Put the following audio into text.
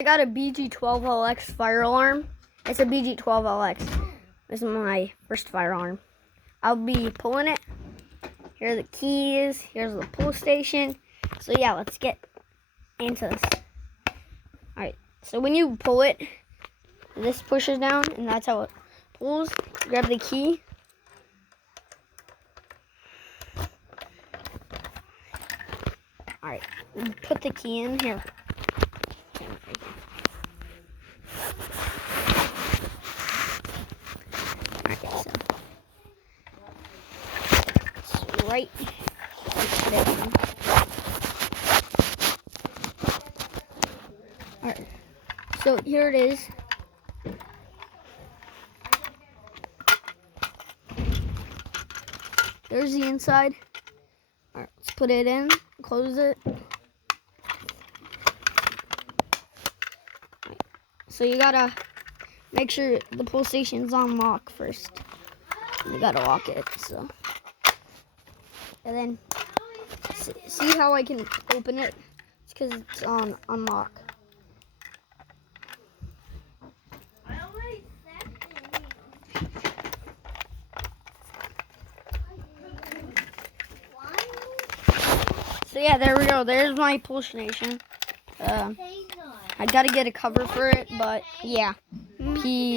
I got a bg-12lx fire alarm. It's a bg-12lx. This is my first fire alarm. I'll be pulling it. Here are the keys. Here's the pull station. So yeah, let's get into this. Alright, so when you pull it, this pushes down, and that's how it pulls. Grab the key. Alright, put the key in here. Alright, so it's right. Put it in. Alright, so here it is. There's the inside. Alright, let's put it in, close it. Right. So you gotta make sure the pull station's on lock first. You gotta lock it, so. And then, see how I can open it? It's because it's on lock. So yeah, there we go. There's my pull station. I gotta get a cover for it, but yeah. Peace.